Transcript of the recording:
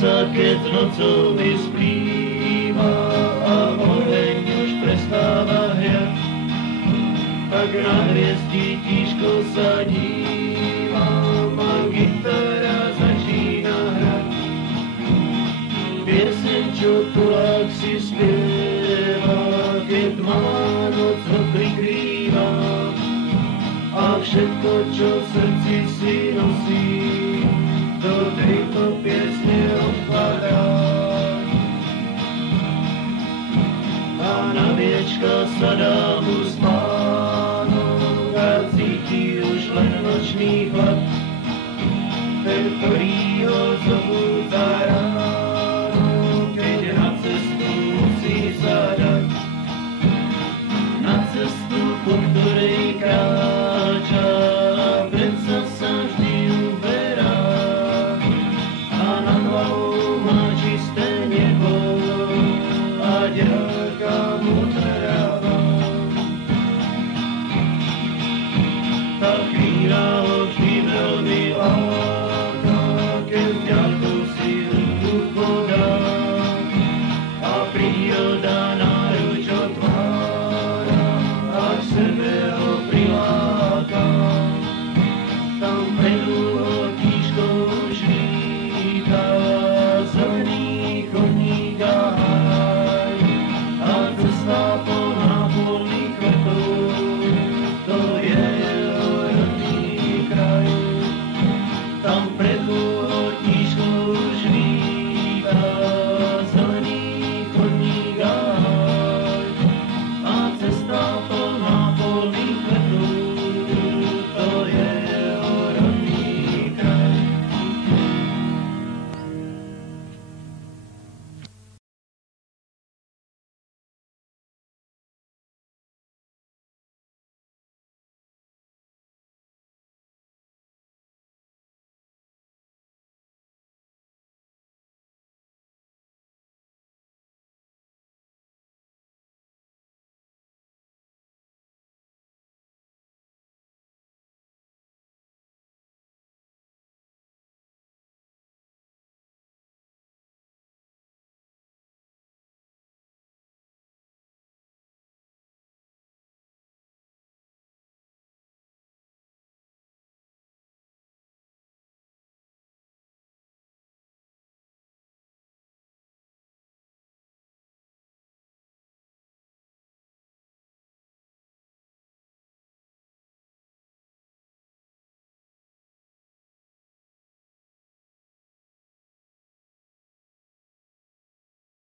sa, keď nocou vysplýva a oheň už prestáva hriať, tak na hviezdi tížko sa dívam a gitara začína hrať. Pieseň, čo tulák si spieva, keď má noc ho prikrýva a všetko, čo v srdci si nosí, do tejto piesne odkladá. A na viečka sa dá mu spánok a cíti už len nočný chlad, ten, ktorý